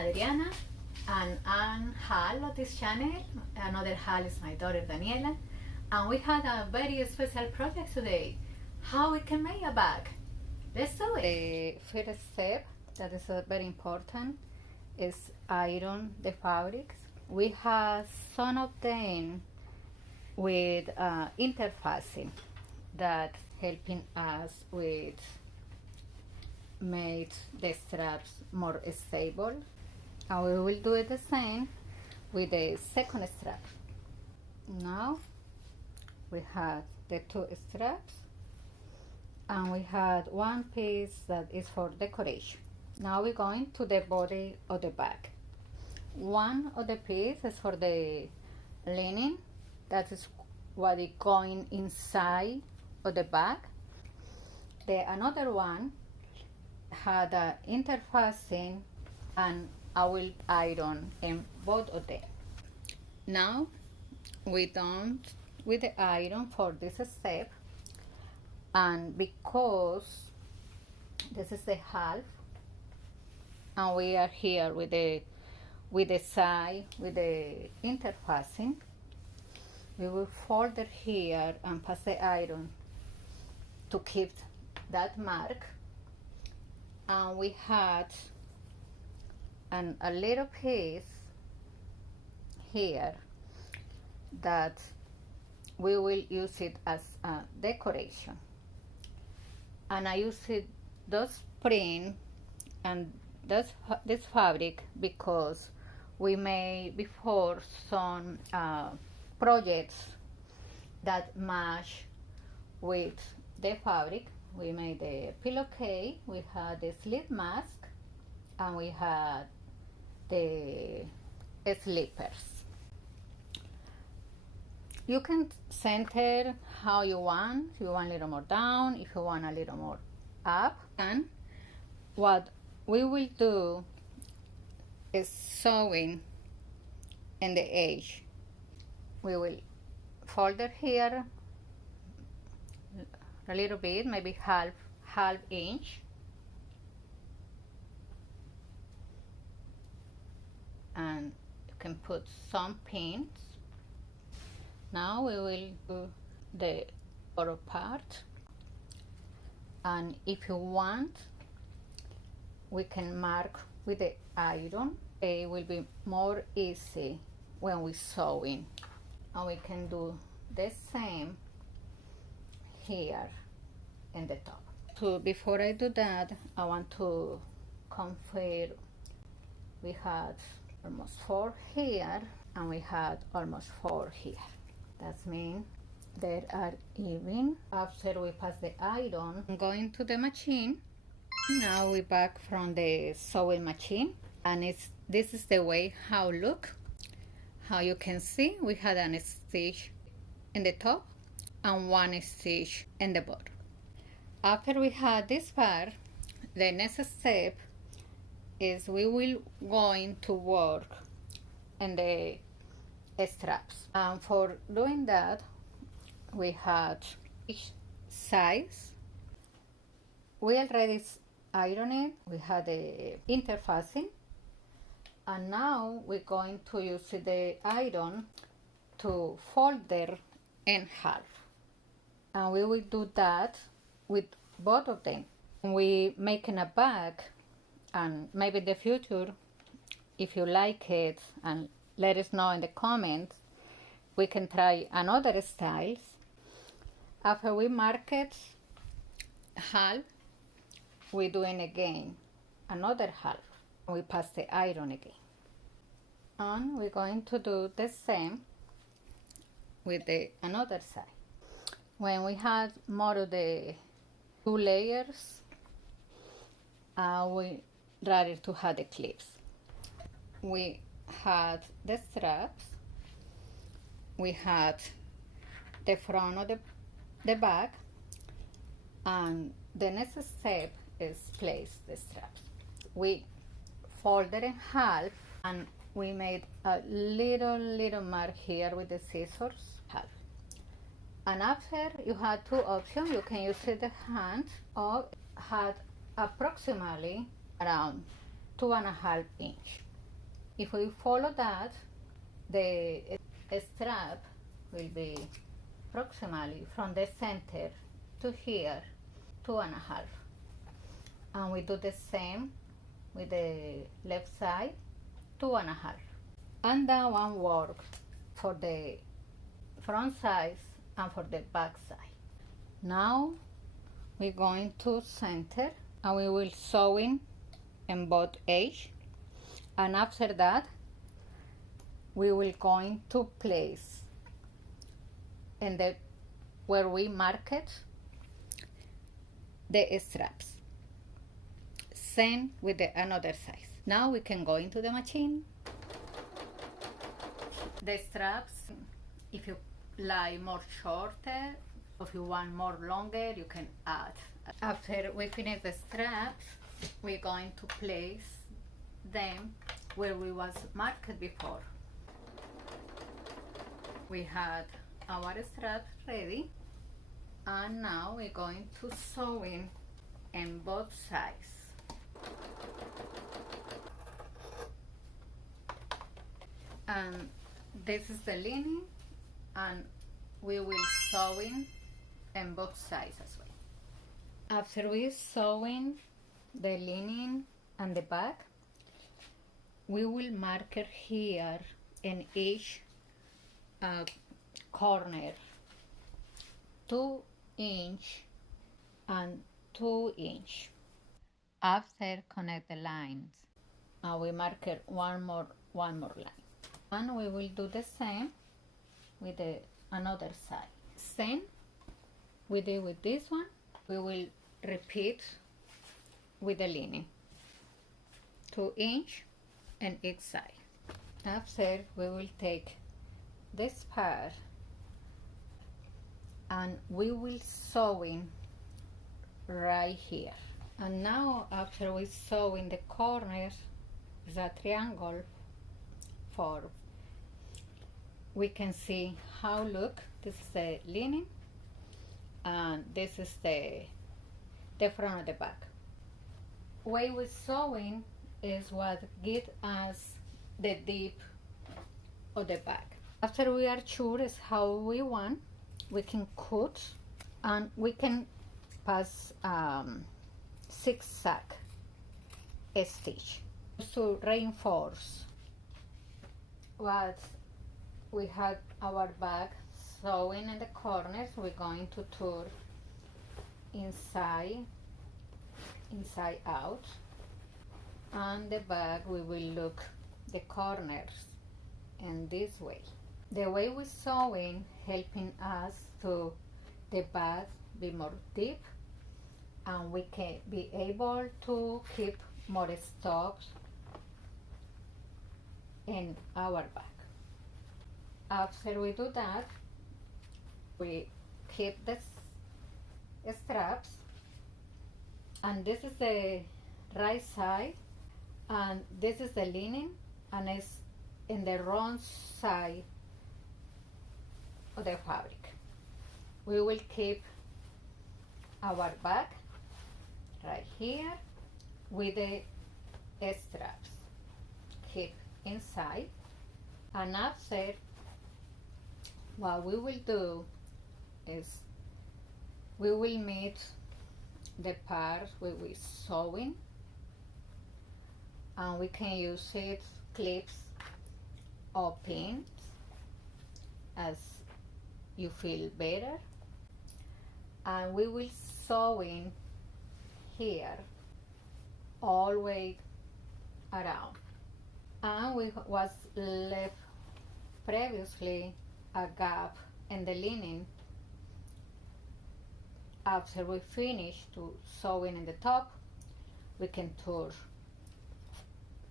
Adriana and I'm Hal of this channel. Another Hal is my daughter Daniela, and we had a very special project today. How we can make a bag. Let's do it. The first step that is very important is iron the fabrics. We have some of them with interfacing that helping us with make the straps more stable, and we will do it the same with the second strap. Now we have the two straps and we had one piece that is for decoration. Now we're going to the body of the bag. One of the pieces is for the lining, that is what is going inside of the bag. The another one had an interfacing, and I will iron in both of them. Now we done with the iron for this step, and because this is the half and we are here with the side with the interfacing, we will fold it here and pass the iron to keep that mark. And we had a little piece here that we will use it as a decoration, and I use it those print and this fabric because we made before some projects that match with the fabric. We made the pillowcase, we had the sleep mask, and we had the slippers. You can center how you want. If you want a little more down, if you want a little more up. And what we will do is sewing in the edge. We will fold it here a little bit, maybe half inch, and you can put some pins. Now we will do the other part, and if you want we can mark with the iron. It will be more easy when we sewing, and we can do the same here in the top. So before I do that, I want to confirm we had almost 4 here and we had almost 4 here. That means they are even. After we pass the iron, I'm going to the machine. Now we back from the sewing machine, and this is the way how look. How you can see, we had a stitch in the top and 1 stitch in the bottom. After we had this part, the next step is we will going to work in the straps. And for doing that, we had each size. We already ironed it. We had the interfacing, and now we're going to use the iron to fold it in half, and we will do that with both of them. We making a bag, and maybe in the future, if you like it, and let us know in the comments, we can try another styles. After we mark it half, we doing again another half. We pass the iron again, and we're going to do the same with the another side. When we had more of the 2 layers, we rather to have the clips. We had the straps, we had the front of the bag, and the next step is place the straps. We folded in half, and we made a little mark here with the scissors, half. And after, you had 2 options. You can use the hand, or had approximately around 2.5 inches. If we follow that, the strap will be approximately from the center to here, 2.5. And we do the same with the left side, 2.5. And that one works for the front side and for the back side. Now we're going to center and we will sew in both edges, and after that we will going to place in the where we marked the straps, same with the another size. Now we can go into the machine. The straps, if you like more shorter, or if you want more longer, you can add. After we finish the straps, we're going to place them where we was marked before. We had our straps ready, and now we're going to sew in both sides. And this is the lining, and we will sew in both sides as well. After we sew in the lining and the back, we will mark here in each corner 2 inch and 2 inch. After connect the lines, we mark one more line, and we will do the same with the another side. Same we did with this one, we will repeat with the lining, 2 inch on each side. After we will take this part and we will sew in right here. And now after we sew in the corners, the triangle form, we can see how, look, this is the lining and this is the front of the back. Way we sewing is what gives us the dip of the back. After we are sure is how we want, we can cut and we can pass zigzag stitch to reinforce what we had our back sewing in the corners. We're going to turn inside out, and the back we will look the corners in this way. The way we sewing helping us to the back be more deep, and we can be able to keep more stops in our back. After we do that, we keep the straps, and this is the right side, and this is the lining, and it's in the wrong side of the fabric. We will keep our back right here with the straps. Keep inside, and after, what we will do is we will meet the part where we sewing, and we can use it clips or pins as you feel better, and we will sew in here all the way around, and we was left previously a gap in the lining. After we finish to sewing in the top, we can turn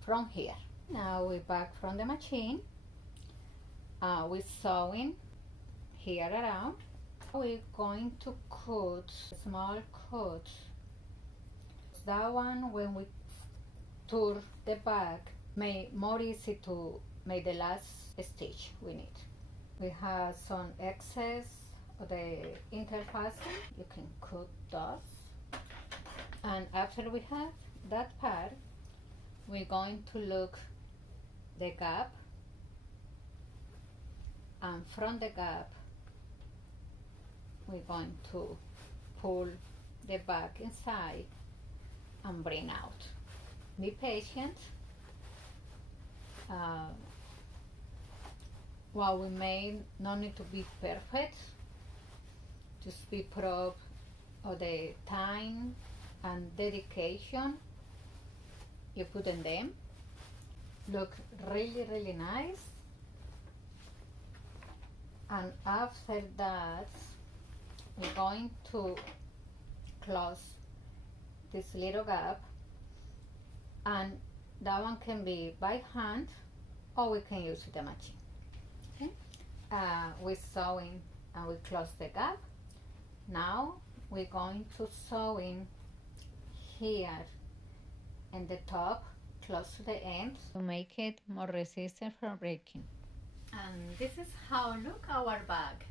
from here. Now we're back from the machine. We're sewing here around. We're going to cut a small cut. That one, when we turn the back, make more easy to make the last stitch we need. We have some excess of the interfacing. You can cut those. And after we have that part, we're going to look the gap, and from the gap we're going to pull the bag inside and bring out. Be patient. While we may not need to be perfect, just be proud of the time and dedication you put in them. Look really nice. And after that, we're going to close this little gap, and that one can be by hand or we can use the machine. Okay, we're sewing and we close the gap. Now we're going to sew in here in the top, close to the end, to make it more resistant for breaking. And this is how look our bag.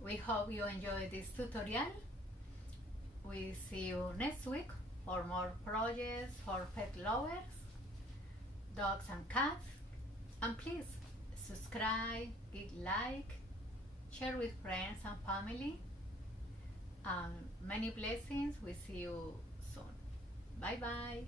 We hope you enjoyed this tutorial. We see you next week for more projects for pet lovers, dogs and cats. And please subscribe, give like, share with friends and family. And many blessings. We see you soon. Bye bye.